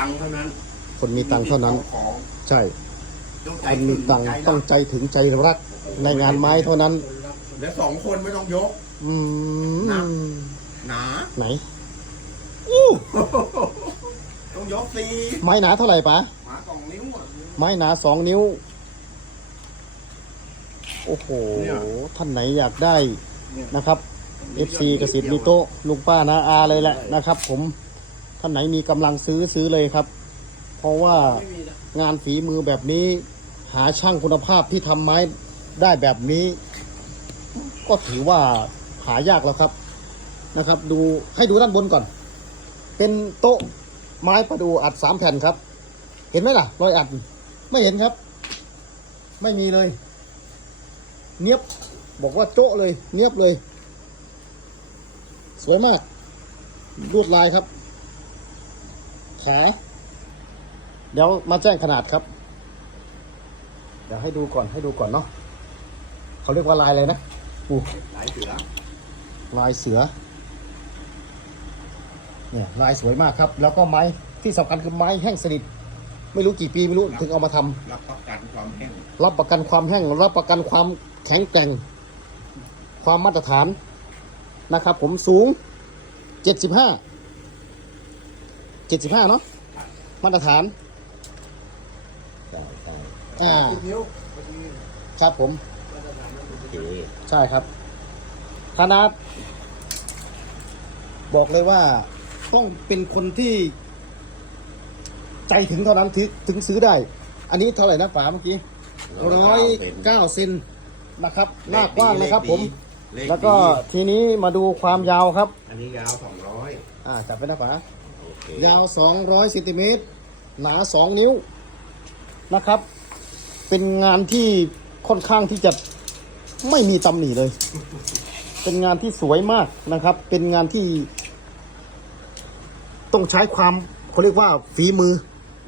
ตังค์เท่านั้นคนมีตังค์เท่านั้น ของใช่ต้องใจคนมีตังค์ใจต้องใจถึงใจรักในงานไม้เท่านั้น แล้วสองคนไม่ต้องยก อืมหนักหนาไหนอู้ต้องยกสี่ไม้หนาเท่าไหร่ปะหมาสองนิ้วอะไม้หนาสองนิ้ว โอ้โหเนี่ยท่านไหนอยากได้เนี่ยนะครับ FC กสิทธิ์มีโต๊ะลุงป้านาอาเลยแหละนะครับ ผม ท่านไหนมีกำลังซื้อซื้อเลยครับ เพราะว่างานฝีมือแบบนี้ หาช่างคุณภาพที่ทำไม้ได้แบบนี้ ก็ถือว่าหายากแล้วครับนะครับ ดูให้ดูด้านบนก่อน เป็นโต๊ะไม้ประดูอัดสามแผ่นครับ เห็นไหมล่ะรอยอัด ไม่เห็นครับ ไม่มีเลย เนียบบอกว่าโจ๊ะเลย เนียบเลย สวยมากลวดลายครับ ขาเดี๋ยวมาแจ้งขนาดครับ เดี๋ยวให้ดูก่อนให้ดูก่อนเนาะเขาเรียกว่าลายอะไรนะอู้หลายเสือ ลายเสือ เนี่ยลายสวยมากครับ แล้วก็ไม้ที่สำคัญคือไม้แห้งสนิท ไม่รู้กี่ปีไม่รู้ถึงเอามาทำรับประกันความแห้ง รับประกันความแห้ง รับประกันความแข็งแกร่ง ความมาตรฐานนะครับ ผมสูงเจ็ดสิบห้า เจ็ดสิบห้าเนาะมาตรฐานอ่าสิบนิ้วครับผม โอเคใช่ครับธนัทบอกเลยว่าต้องเป็นคนที่ ใจถึงเท่านั้นถึงถึงซื้อได้ อันนี้เท่าไหร่นะป๋าเมื่อกี้ร้อยเก้าเซนนะครับหน้ากว้างนะครับ ผม เลขดีแล้วก็ทีนี้มาดูความยาวครับ อันนี้ยาวสองร้อยอ่าจับไปนะป๋าโอเค ยาว 200เซนติเมตรหนา 2 นิ้วนะครับ เป็นงานที่ค่อนข้างที่จะไม่มีตำหนิเลย เป็นงานที่สวยมากนะครับ เป็นงานที่ ต้องใช้ความเขาเรียกว่าฝีมือ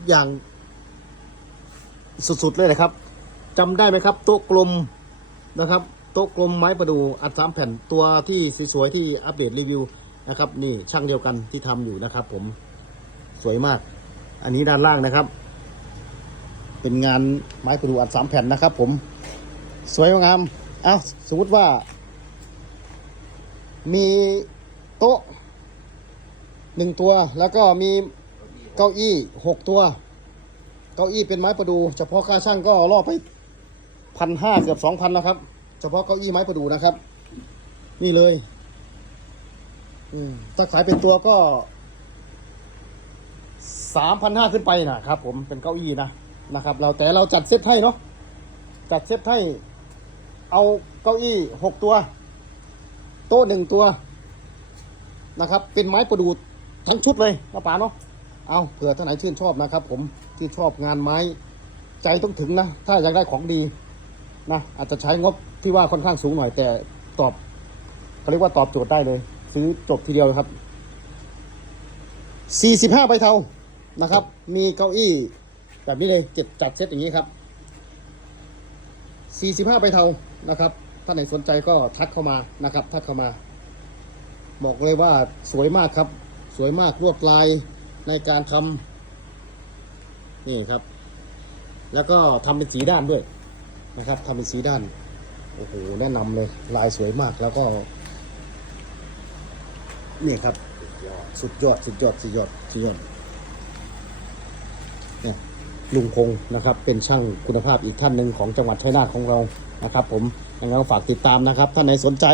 อย่างสุดๆเลยนะครับจำได้ไหมครับ โต๊ะกลมนะครับ โต๊ะกลมไม้ประดูอัดสามแผ่นตัวที่สวยๆที่อัปเดตรีวิว นะครับ นี่ช่างเดียวกันที่ทำอยู่นะครับ ผมสวยมาก อันนี้ด้านล่างนะครับ เป็นงานไม้ประดูอัดสามแผ่นนะครับ ผม สวยงามอ้าสมมติว่า มีโต๊ะหนึ่งตัว แล้วก็มีเก้าอี้หกตัว เก้าอี้เป็นไม้ประดู เฉพาะค่าช่างก็ล่อไปพันห้าเกือบสองพันแล้วครับ เฉพาะเก้าอี้ไม้ประดูนะครับ นี่เลย ถ้าขายเป็นตัวก็สามพันห้าขึ้นไปนะครับผมเป็นเก้าอี้นะนะครับ เราแต่เราจัดเซตให้เนาะจัดเซตให้ เอาเก้าอี้หกตัว โต๊ะหนึ่งตัวนะครับ เป็นไม้ประดูทั้งชุดเลยนะป๋าเนาะเอาเผื่อท่านไหนชื่นชอบนะครับ ผมที่ชอบงานไม้ใจต้องถึงนะ ถ้าอยากได้ของดีนะอาจจะใช้งบที่ว่าค่อนข้างสูงหน่อยแต่ตอบเขาเรียกว่าตอบโจทย์ได้เลย ซื้อจบทีเดียวครับ 45ใบเทานะครับ มีเก้าอี้แบบนี้เลยเจ็ดจัดเซตอย่างนี้ครับ 45ใบเทานะครับ ถ้าไหนสนใจก็ทักเข้ามานะครับ ทักเข้ามา บอกเลยว่าสวยมากครับ สวยมากลวดลายในการทำนี่ครับ แล้วก็ทำเป็นสีด้านด้วยนะครับทำเป็นสีด้านโอ้โหแนะนำเลยลายสวยมากแล้วก็ นี่ครับ สุดยอด สุดยอด สุดยอด สุดยอดเนี่ยลุงพงศ์นะครับ เป็นช่างคุณภาพอีกท่านหนึ่งของจังหวัดชัยนาทของเรานะครับ ผมยังไงก็ฝากติดตามนะครับ ท่านไหนสนใจ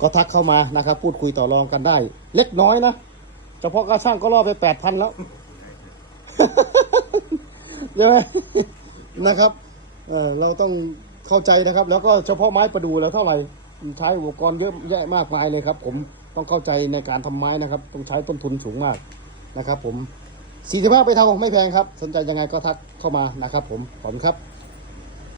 ก็ทักเข้ามานะครับ พูดคุยต่อรองกันได้ เล็กน้อยนะเฉพาะกระช่างก็ล่อไปแปดพันแล้วใช่ไหมนะครับเออเราต้องเข้าใจนะครับ แล้วก็เฉพาะไม้ประดูแล้วเท่าไหร่ใช้อุปกรณ์เยอะแยะมากมายเลยครับ ผม ต้องเข้าใจในการทำไม้นะครับ ต้องใช้ต้นทุนสูงมากนะครับ ผม45ไปเท่าไม่แพงครับ สนใจยังไงก็ทักเข้ามานะครับ ผมขอบคุณครับ